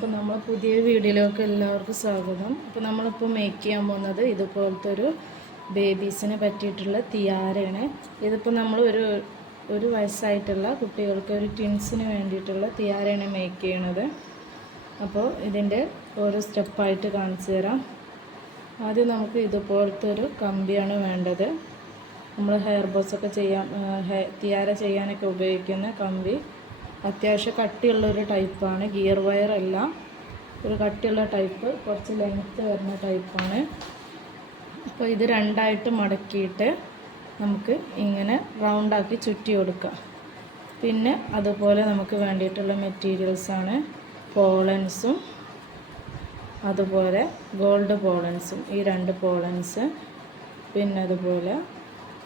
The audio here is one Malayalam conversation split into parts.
അപ്പോൾ നമ്മൾ പുതിയ വീഡിയോയിലേക്ക് എല്ലാവർക്കും സ്വാഗതം. അപ്പോൾ നമ്മളിപ്പോൾ മേക്ക് ചെയ്യാൻ പോകുന്നത് ഇതുപോലത്തെ ഒരു ബേബീസിനെ പറ്റിയിട്ടുള്ള തിയാരയാണ്. ഇതിപ്പോൾ നമ്മൾ ഒരു വയസ്സായിട്ടുള്ള കുട്ടികൾക്ക്, ഒരു ട്വിൻസിന് വേണ്ടിയിട്ടുള്ള തിയാരയാണ് മേക്ക് ചെയ്യണത്. അപ്പോൾ ഇതിൻ്റെ ഓരോ സ്റ്റെപ്പായിട്ട് കാണിച്ചു തരാം. ആദ്യം നമുക്ക് ഇതുപോലത്തെ ഒരു കമ്പിയാണ് വേണ്ടത്. നമ്മൾ ഹെയർ ബോസൊക്കെ ചെയ്യാൻ, തിയാര ചെയ്യാനൊക്കെ ഉപയോഗിക്കുന്ന കമ്പി. അത്യാവശ്യം കട്ടിയുള്ളൊരു ടൈപ്പാണ്, ഗിയർ വയർ അല്ല, ഒരു കട്ടിയുള്ള ടൈപ്പ്, കുറച്ച് ലെങ്ത്ത് വരുന്ന ടൈപ്പാണ്. അപ്പോൾ ഇത് രണ്ടായിട്ട് മടക്കിയിട്ട് നമുക്ക് ഇങ്ങനെ റൗണ്ടാക്കി ചുറ്റി കൊടുക്കാം. പിന്നെ അതുപോലെ നമുക്ക് വേണ്ടിയിട്ടുള്ള മെറ്റീരിയൽസാണ് പോളൻസും അതുപോലെ ഗോൾഡ് പോളൻസും, ഈ രണ്ട് പോളൻസ്, പിന്നെ അതുപോലെ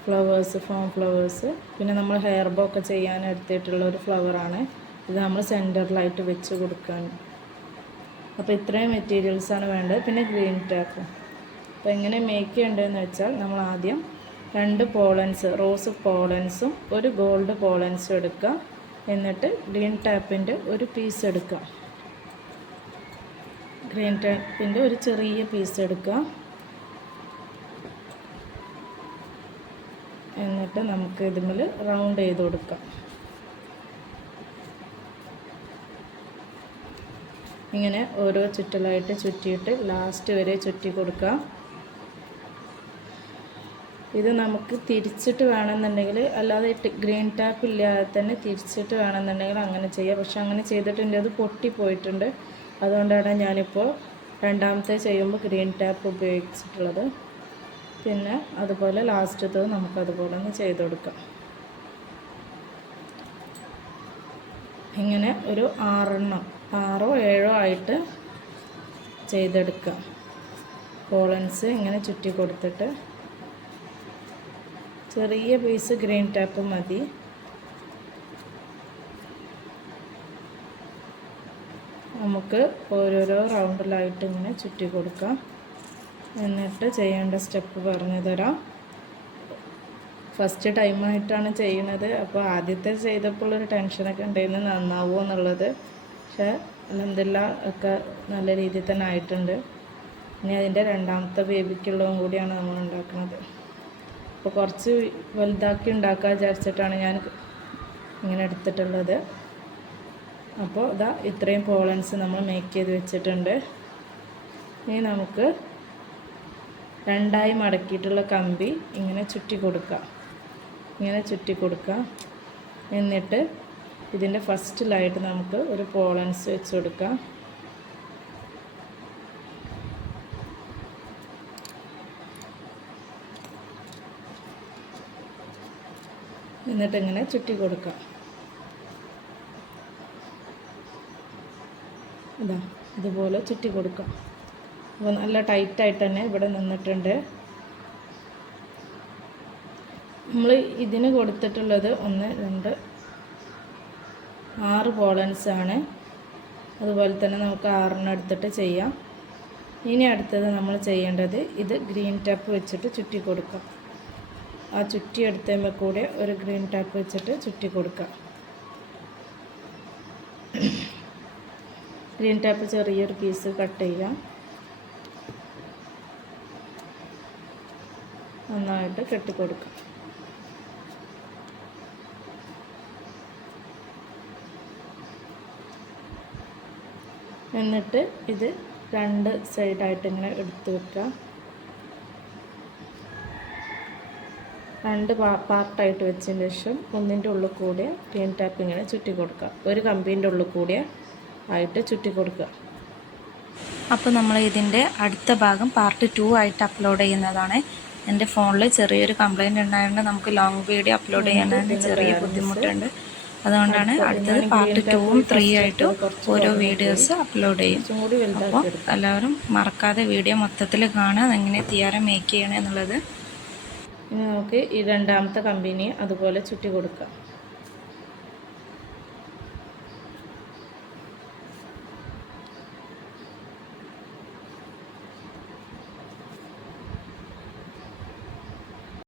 ഫ്ലവേഴ്സ്, ഫോം ഫ്ലവേഴ്സ്, പിന്നെ നമ്മൾ ഹെയർ ബോ ഒക്കെ ചെയ്യാൻ എടുത്തിട്ടുള്ള ഒരു ഫ്ലവറാണ് ഇത്. നമ്മൾ സെൻറ്ററിലായിട്ട് വെച്ച് കൊടുക്കാൻ. അപ്പോൾ ഇത്രയും മെറ്റീരിയൽസാണ് വേണ്ടത്. പിന്നെ ഗ്രീൻ ടാപ്പ്. അപ്പോൾ എങ്ങനെ മേക്ക് ചെയ്യേണ്ടതെന്ന് വെച്ചാൽ, നമ്മൾ ആദ്യം 2 പോളൻസ്, റോസ് പോളൻസും ഒരു ഗോൾഡ് പോളൻസും എടുക്കുക. എന്നിട്ട് ഗ്രീൻ ടാപ്പിൻ്റെ ഒരു പീസ് എടുക്കുക. ഗ്രീൻ ടാപ്പിൻ്റെ ഒരു ചെറിയ പീസ് എടുക്കുക. എന്നിട്ട് നമുക്ക് ഇതിൽ റൗണ്ട് ചെയ്ത് കൊടുക്കാം. ഇങ്ങനെ ഓരോ ചുറ്റലായിട്ട് ചുറ്റിയിട്ട് ലാസ്റ്റ് വരെ ചുറ്റി കൊടുക്കാം. ഇത് നമുക്ക് തിരിച്ചിട്ട് വേണമെന്നുണ്ടെങ്കിൽ, അല്ലാതെ ഗ്രീൻ ടാപ്പ് ഇല്ലാതെ തന്നെ തിരിച്ചിട്ട് വേണമെന്നുണ്ടെങ്കിൽ അങ്ങനെ ചെയ്യാം. പക്ഷെ അങ്ങനെ ചെയ്തിട്ടുണ്ട്, അത് പൊട്ടിപ്പോയിട്ടുണ്ട്. അതുകൊണ്ടാണ് ഞാനിപ്പോൾ രണ്ടാമത്തെ ചെയ്യുമ്പോൾ ഗ്രീൻ ടാപ്പ് ഉപയോഗിച്ചിട്ടുള്ളത്. പിന്നെ അതുപോലെ ലാസ്റ്റത്തെ നമുക്കതുപോലെ ഒന്ന് ചെയ്ത് കൊടുക്കാം. ഇങ്ങനെ ഒരു 6ഓ 7ഓ ആയിട്ട് ചെയ്തെടുക്കുക. പോളൻസ് ഇങ്ങനെ ചുറ്റി കൊടുത്തിട്ട് ചെറിയ പീസ് ഗ്രീൻ ടാപ്പ് മതി. നമുക്ക് ഓരോരോ റൗണ്ടിലായിട്ട് ഇങ്ങനെ ചുറ്റി കൊടുക്കാം. എന്നിട്ട് ചെയ്യേണ്ട സ്റ്റെപ്പ് പറഞ്ഞു തരാം. ഫസ്റ്റ് ടൈമായിട്ടാണ് ചെയ്യുന്നത്. അപ്പോൾ ആദ്യത്തെ ചെയ്തപ്പോൾ ഒരു ടെൻഷനൊക്കെ ഉണ്ടായിരുന്നു, നന്നാവുമോ എന്നുള്ളത്. പക്ഷേ അൽഹംദുലില്ലാ ഒക്കെ നല്ല രീതിയിൽ തന്നെ ആയിട്ടുണ്ട്. ഇനി അതിൻ്റെ രണ്ടാമത്തെ ബേബിക്കുള്ളതും കൂടിയാണ് നമ്മൾ ഉണ്ടാക്കുന്നത്. അപ്പോൾ കുറച്ച് വലുതാക്കി ഉണ്ടാക്കാൻ വിചാരിച്ചിട്ടാണ് ഞാൻ ഇങ്ങനെ എടുത്തിട്ടുള്ളത്. അപ്പോൾ ഇതാ ഇത്രയും പോളൻസ് നമ്മൾ മേക്ക് ചെയ്ത് വെച്ചിട്ടുണ്ട്. ഇനി നമുക്ക് 2ആയി മടക്കിയിട്ടുള്ള കമ്പി ഇങ്ങനെ ചുറ്റി കൊടുക്കുക. ഇങ്ങനെ ചുറ്റി കൊടുക്കുക. എന്നിട്ട് ഇതിൻ്റെ ഫസ്റ്റിലായിട്ട് നമുക്ക് ഒരു പോളൻസ് വെച്ച് കൊടുക്കാം. എന്നിട്ട് ഇങ്ങനെ ചുറ്റി കൊടുക്കാം. ഇതാ ഇതുപോലെ ചുറ്റി കൊടുക്കാം. അപ്പോൾ നല്ല ടൈറ്റായിട്ട് തന്നെ ഇവിടെ നിന്നിട്ടുണ്ട്. നമ്മൾ ഇതിന് കൊടുത്തിട്ടുള്ളത് 1 2 6 പോളൻസാണ്. അതുപോലെ തന്നെ നമുക്ക് 6 എടുത്തിട്ട് ചെയ്യാം. ഇനി അടുത്തത് നമ്മൾ ചെയ്യേണ്ടത്, ഇത് ഗ്രീൻ ടാപ്പ് വെച്ചിട്ട് ചുറ്റി കൊടുക്കാം. ആ ചുറ്റി എടുത്തതിന്മേൽ കൂടെ ഒരു ഗ്രീൻ ടാപ്പ് വെച്ചിട്ട് ചുറ്റി കൊടുക്കാം. ഗ്രീൻ ടാപ്പ് ചെറിയൊരു പീസ് കട്ട് ചെയ്യാം. നന്നായിട്ട് കെട്ടിക്കൊടുക്കുക. എന്നിട്ട് ഇത് 2 സൈഡായിട്ട് ഇങ്ങനെ എടുത്ത് വെക്കുക. 2 പാർട്ടായിട്ട് വെച്ചതിന് ശേഷം ഒന്നിൻ്റെ ഉള്ളിൽ കൂടെ ഗ്രീൻ ടാപ്പ് ഇങ്ങനെ ചുറ്റി കൊടുക്കുക. ഒരു കമ്പീൻ്റെ ഉള്ളിൽ കൂടെ ആയിട്ട് ചുറ്റി കൊടുക്കുക. അപ്പോൾ നമ്മൾ ഇതിൻ്റെ അടുത്ത ഭാഗം പാർട്ട് 2 ആയിട്ട് അപ്ലോഡ് ചെയ്യുന്നതാണ്. എൻ്റെ ഫോണിൽ ചെറിയൊരു കംപ്ലയിൻ്റ് ഉണ്ടായതുകൊണ്ട് നമുക്ക് ലോങ് വീഡിയോ അപ്ലോഡ് ചെയ്യാനായിട്ട് ചെറിയ ബുദ്ധിമുട്ടുണ്ട്. അതുകൊണ്ടാണ് അടുത്തത് പാർട്ട് 2ഉം 3 ആയിട്ടും ഓരോ വീഡിയോസ് അപ്ലോഡ് ചെയ്യും. അപ്പോൾ എല്ലാവരും മറക്കാതെ വീഡിയോ മൊത്തത്തിൽ കാണുക, എങ്ങനെ തിയാര മേക്ക് ചെയ്യണമെന്നുള്ളത്. ഇനി നമുക്ക് ഈ രണ്ടാമത്തെ കമ്പനി അതുപോലെ ചുറ്റി കൊടുക്കാം.